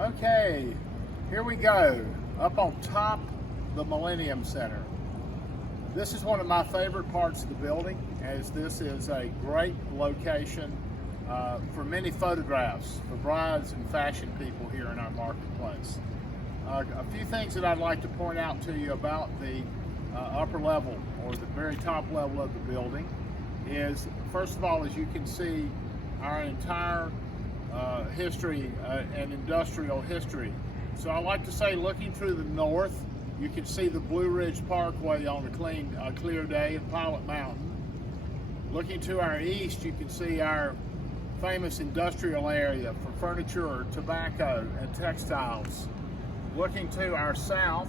Okay, here we go, up on top the Millennium Center. This is one of my favorite parts of the building, as this is a great location for many photographs for brides and fashion people here in our marketplace. A few things that I'd like to point out to you about the upper level, or the very top level of the building, is, first of all, as you can see, our entire history and industrial history. So I like to say, looking through the north, you can see the Blue Ridge Parkway on a clear day at Pilot Mountain. Looking to our east, you can see our famous industrial area for furniture, tobacco, and textiles. Looking to our south,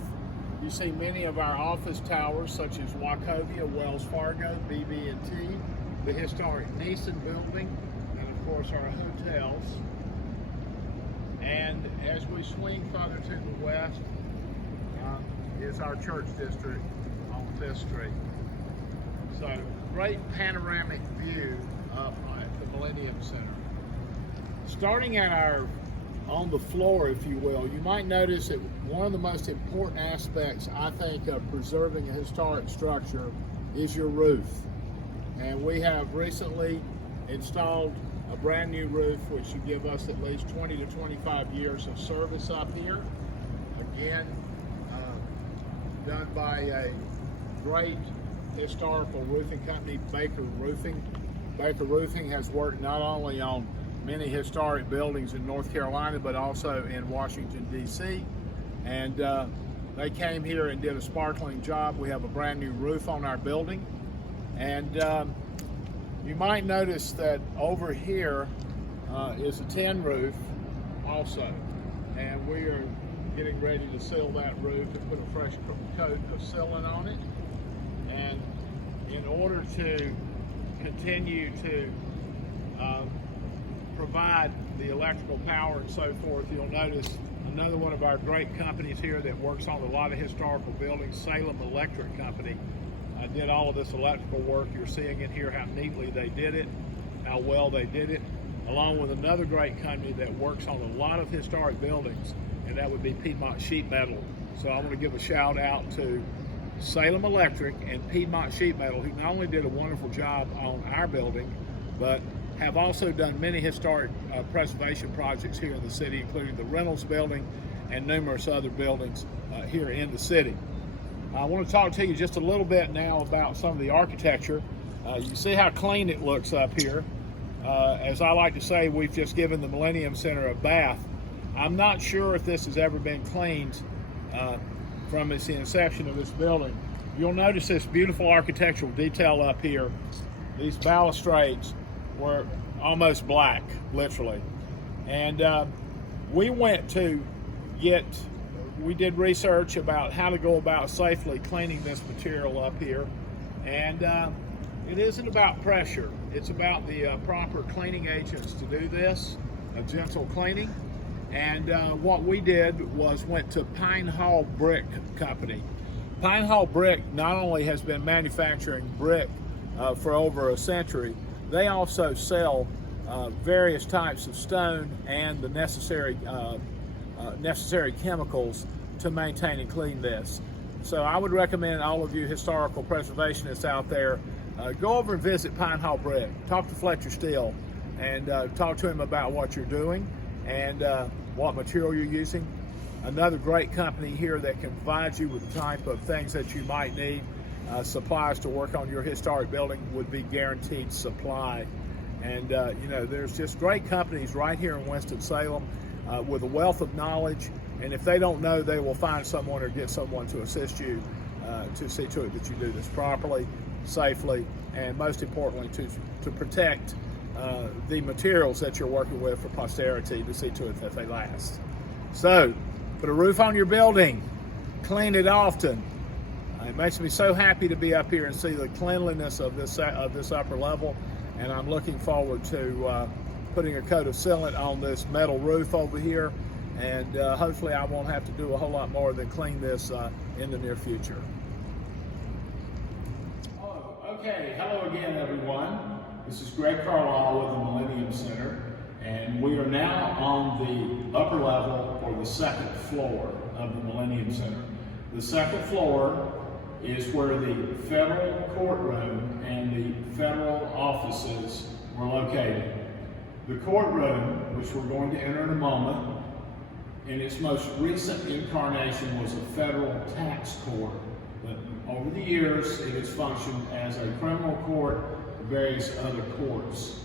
you see many of our office towers, such as Wachovia, Wells Fargo, BB&T, the historic Nissan building, and of course our hotels. And as we swing further to the west, is our church district on 5th Street. So, great panoramic view up at the Millennium Center. Starting at on the floor, if you will, you might notice that one of the most important aspects, I think, of preserving a historic structure is your roof. And we have recently installed a brand new roof, which should give us at least 20 to 25 years of service up here. Again, done by a great historical roofing company, Baker Roofing. Baker Roofing has worked not only on many historic buildings in North Carolina, but also in Washington, D.C. And they came here and did a sparkling job. We have a brand new roof on our building. And you might notice that over here is a tin roof also. And we are getting ready to seal that roof and put a fresh coat of sealant on it. And in order to continue to provide the electrical power and so forth, you'll notice another one of our great companies here that works on a lot of historical buildings, Salem Electric Company, did all of this electrical work. You're seeing in here how neatly they did it, how well they did it, along with another great company that works on a lot of historic buildings, and that would be Piedmont Sheet Metal. So I want to give a shout out to Salem Electric and Piedmont Sheet Metal, who not only did a wonderful job on our building, but have also done many historic preservation projects here in the city, including the Reynolds Building and numerous other buildings here in the city. I want to talk to you just a little bit now about some of the architecture. You see how clean it looks up here. As I like to say, we've just given the Millennium Center a bath. I'm not sure if this has ever been cleaned from its inception of this building. You'll notice this beautiful architectural detail up here. These balustrades were almost black, literally. And we did research about how to go about safely cleaning this material up here. And it isn't about pressure. It's about the proper cleaning agents to do this, a gentle cleaning. And what we did was went to Pine Hall Brick Company. Pine Hall Brick not only has been manufacturing brick for over a century, they also sell various types of stone and the necessary chemicals to maintain and clean this. So I would recommend all of you historical preservationists out there, go over and visit Pine Hall Brick. Talk to Fletcher Steele and talk to him about what you're doing and what material you're using. Another great company here that can provide you with the type of things that you might need, supplies to work on your historic building, would be Guaranteed Supply. And there's just great companies right here in Winston-Salem with a wealth of knowledge, and if they don't know, they will find someone or get someone to assist you to see to it that you do this properly, safely, and most importantly to protect the materials that you're working with for posterity, to see to it that they last. So, put a roof on your building, clean it often. It makes me so happy to be up here and see the cleanliness of this upper level, and I'm looking forward to putting a coat of sealant on this metal roof over here, and hopefully I won't have to do a whole lot more than clean this in the near future. Okay, hello again everyone. This is Greg Carlisle with the Millennium Center, And we are now on the upper level, or the second floor of the Millennium Center. The second floor is where the federal courtroom and the federal offices were located. The courtroom, which we're going to enter in a moment, in its most recent incarnation was a federal tax court. But over the years, it has functioned as a criminal court and various other courts.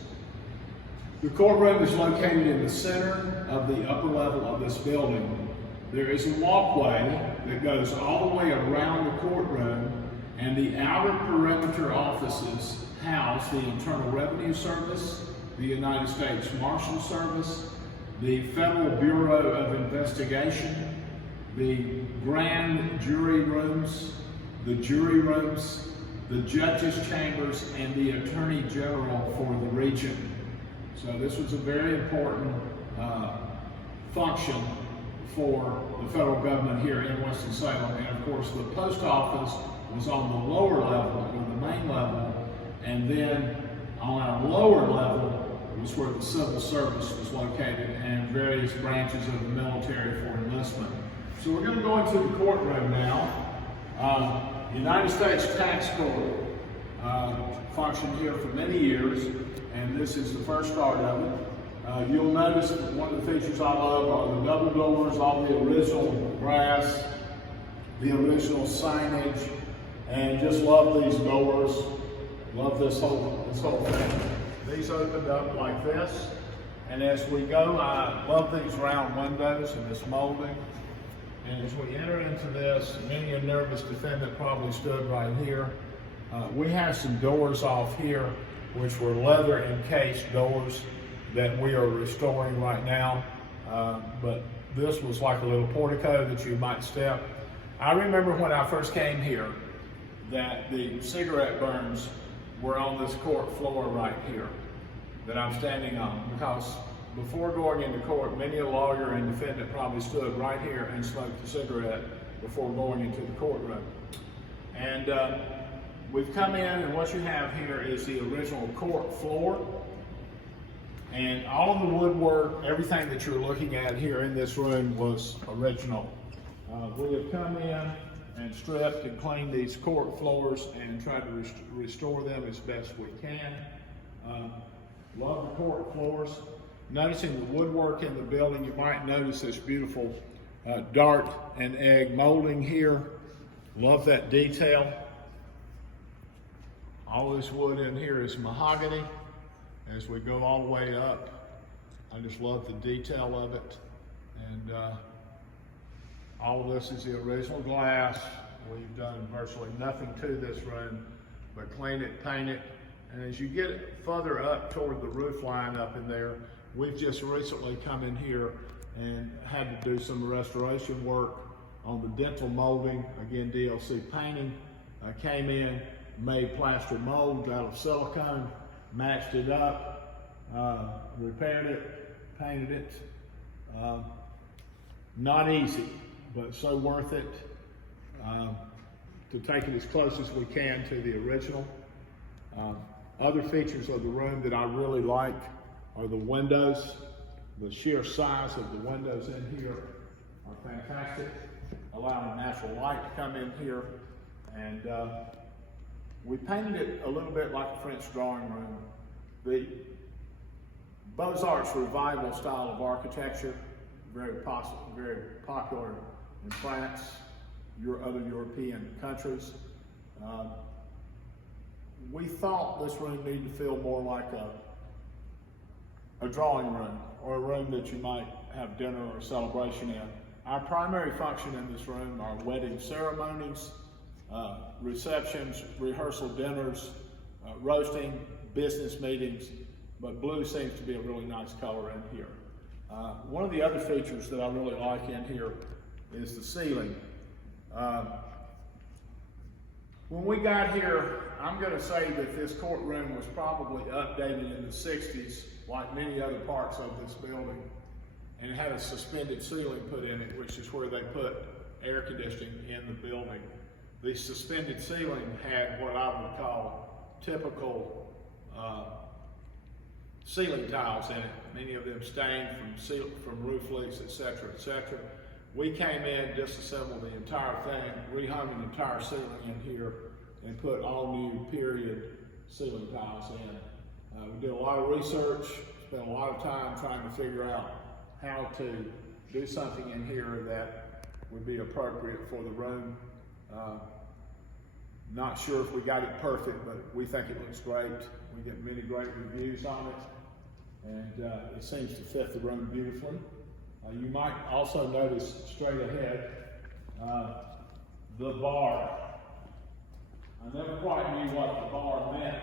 The courtroom is located in the center of the upper level of this building. There is a walkway that goes all the way around the courtroom, and the outer perimeter offices house the Internal Revenue Service, the United States Marshal Service, the Federal Bureau of Investigation, the grand jury rooms, the jury rooms, the judges' chambers, and the Attorney General for the region. So this was a very important function for the federal government here in Winston-Salem. And of course, the post office was on the lower level, or the main level, and then on our lower level was where the civil service was located and various branches of the military for enlistment. So we're going to go into the courtroom now. United States Tax Court functioned here for many years, and this is the first start of it. You'll notice that one of the features I love are the double doors, all the original brass, the original signage, and just love these doors. Love this whole thing. These opened up like this, and as we go, I love these round windows and this molding. And as we enter into this, many a nervous defendant probably stood right here. We have some doors off here, which were leather encased doors that we are restoring right now. But this was like a little portico that you might step. I remember when I first came here that the cigarette burns were on this court floor right here that I'm standing on, because before going into court, many a lawyer and defendant probably stood right here and smoked a cigarette before going into the courtroom. And we've come in, and what you have here is the original court floor. And all of the woodwork, everything that you're looking at here in this room was original. We have come in and stripped and cleaned these court floors and tried to restore them as best we can. Love the court floors. Noticing the woodwork in the building, you might notice this beautiful dart and egg molding here. Love that detail. All this wood in here is mahogany. As we go all the way up, I just love the detail of it. And all of this is the original glass. We've done virtually nothing to this room but clean it, paint it. And as you get further up toward the roof line up in there, we've just recently come in here and had to do some restoration work on the dental molding. Again, DLC painting. Came in, made plaster mold out of silicone, matched it up, repaired it, painted it. Not easy, but so worth it to take it as close as we can to the original. Other features of the room that I really like are the windows. The sheer size of the windows in here are fantastic, allowing natural light to come in here. And we painted it a little bit like a French drawing room. The Beaux-Arts revival style of architecture, very popular in France, other European countries. We thought this room needed to feel more like a drawing room, or a room that you might have dinner or a celebration in. Our primary function in this room are wedding ceremonies, receptions, rehearsal dinners, roasting, business meetings, but blue seems to be a really nice color in here. One of the other features that I really like in here is the ceiling. When we got here, I'm going to say that this courtroom was probably updated in the 60s, like many other parts of this building, and it had a suspended ceiling put in it, which is where they put air conditioning in the building. The suspended ceiling had what I would call typical ceiling tiles in it, many of them stained from roof leaks, etc., etc. We came in, disassembled the entire thing, rehung the entire ceiling in here, and put all new period ceiling tiles in. We did a lot of research, spent a lot of time trying to figure out how to do something in here that would be appropriate for the room. Not sure if we got it perfect, but we think it looks great. We get many great reviews on it, and it seems to fit the room beautifully. You might also notice straight ahead the bar. I never quite knew what the bar meant,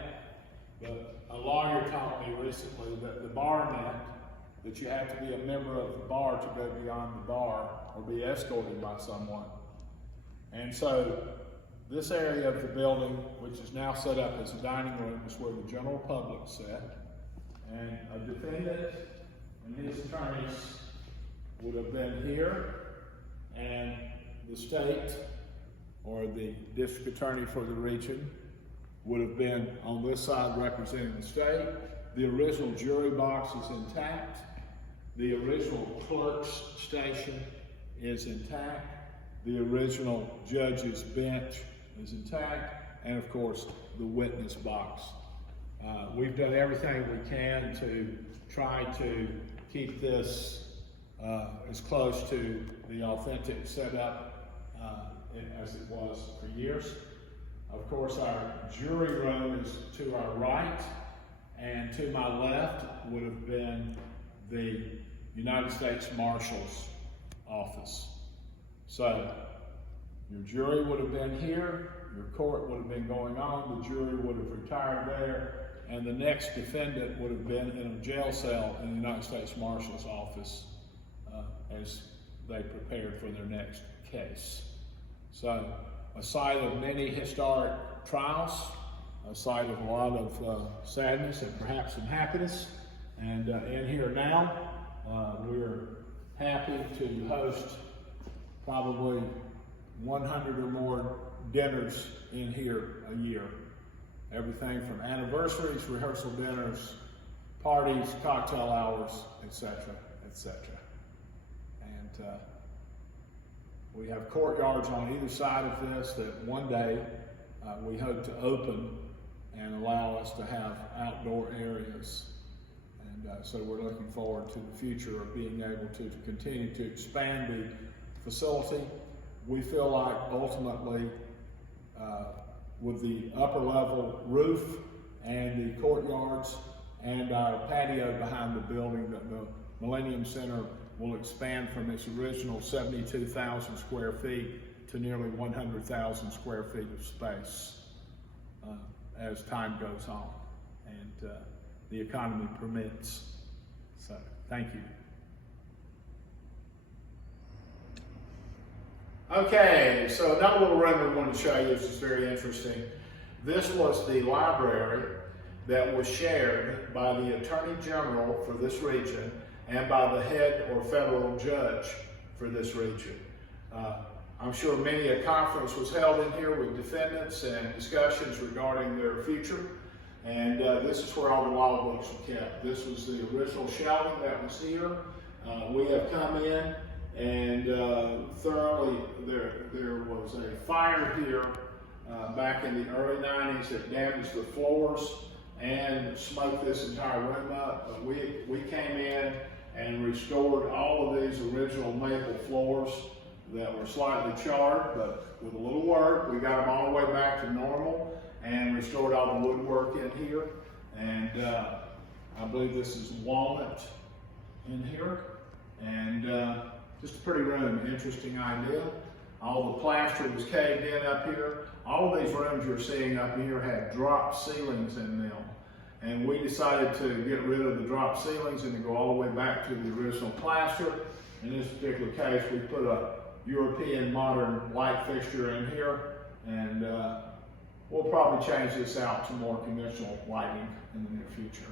but a lawyer taught me recently that the bar meant that you have to be a member of the bar to go beyond the bar or be escorted by someone. And so this area of the building, which is now set up as a dining room, is where the general public sat. And a defendant and his attorneys would have been here, and the state or the district attorney for the region would have been on this side representing the state. The original jury box is intact. The original clerk's station is intact. The original judge's bench is intact. And of course, the witness box. We've done everything we can to try to keep this as close to the authentic setup as it was for years. Of course, our jury room is to our right, and to my left would have been the United States Marshal's office. So your jury would have been here, your court would have been going on, the jury would have retired there, and the next defendant would have been in a jail cell in the United States Marshal's office as they prepared for their next case. So a site of many historic trials, a site of a lot of sadness and perhaps some happiness. And in here now, we're happy to host probably 100 or more dinners in here a year. Everything from anniversaries, rehearsal dinners, parties, cocktail hours, etc., etc. And we have courtyards on either side of this that one day we hope to open and allow us to have outdoor areas. And so we're looking forward to the future of being able to continue to expand the facility. We feel like ultimately with the upper level roof and the courtyards and our patio behind the building, that the Millennium Center will expand from its original 72,000 square feet to nearly 100,000 square feet of space as time goes on and the economy permits. So, thank you. Okay, so another little room we want to show you is just very interesting. This was the library that was shared by the Attorney General for this region and by the head or federal judge for this region. I'm sure many a conference was held in here with defendants and discussions regarding their future. And this is where all the law books were kept. This was the original shelving that was here. We have come in and thoroughly, there was a fire here back in the early 90s that damaged the floors and smoked this entire room up. But we came in and restored all of these original maple floors that were slightly charred, but with a little work, we got them all the way back to normal and restored all the woodwork in here. And I believe this is walnut in here. And just a pretty room, interesting idea. All the plaster was caved in up here. All of these rooms you're seeing up here had drop ceilings in them. And we decided to get rid of the drop ceilings and to go all the way back to the original plaster. In this particular case, we put a European modern light fixture in here, and we'll probably change this out to more conventional lighting in the near future.